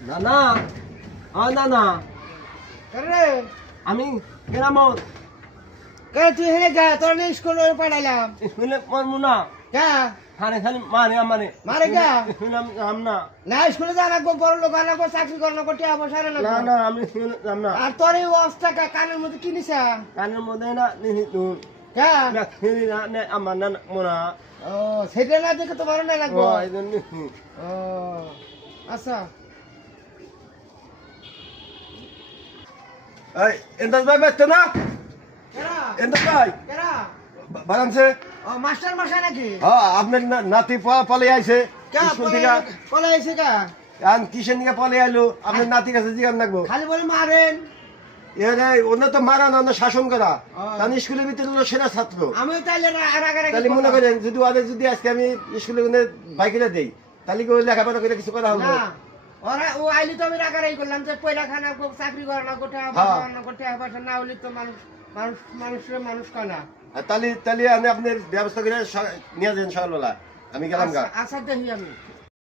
না না না না রে আমি গ্রামত কে তুই হেলে যা তোর নে স্কুলে পড়াইলাম স্কুলে পড়বো না যা খানে খালি মারে আমারে মারে গা? স্কুলে আমি যাম না না স্কুলে যা লাগবো বড় লোক লাগবো চাকরি করানো কোটি অবসর না না না আমি স্কুলে যাম না আর তোর এই অবস্থা কানের মধ্যে কি নিছা কানের মধ্যে না নিহি তুই কা না খেলি না নে আমার না মোনা ও সেটা না দেখে তোমার না ও লাগবো এই জন্য ও আচ্ছা এই এন্দাজ ভাই বেচতে না কেরা এন্দাজ ভাই কেরা বাগানছে ও মাস্টার মশাই নাকি হ্যাঁ আপনার নাতি পালে আইছে কা স্কুল থেকে পলে এসে কা আন কিসের নিকে পালে আইলো আপনার নাতির কাছে জিজ্ঞাসা রাখবো খালি বলে মারেন এরে ওনা তো মারা না ওনা শাসন করা ও। তার স্কুলের ভিতরে হলো সেরা ছাত্র আমিও তাইলে রাগারাগি তাহলে মনে করলাম। করেন যদি ওদের যদি আজকে আমি স্কুলে কোনো বাইকে দেই তাহলে কি ওই লেখাপড়া করে কিছু করা হবে না ওরা ও আইলি তো আমি রাগারাগি করলাম যে পয়লা খানা চাকরি করে না গোটা হ্যাঁ। গোটা পয়সা না হলে তো মানুষ মানুষ মানুষের মানুষ কানা আর তাহলে তাহলে আমি আপনার ব্যবস্থা করে নিয়ে যান সকালবেলা আমি গেলাম গা আচ্ছা দেখি আমি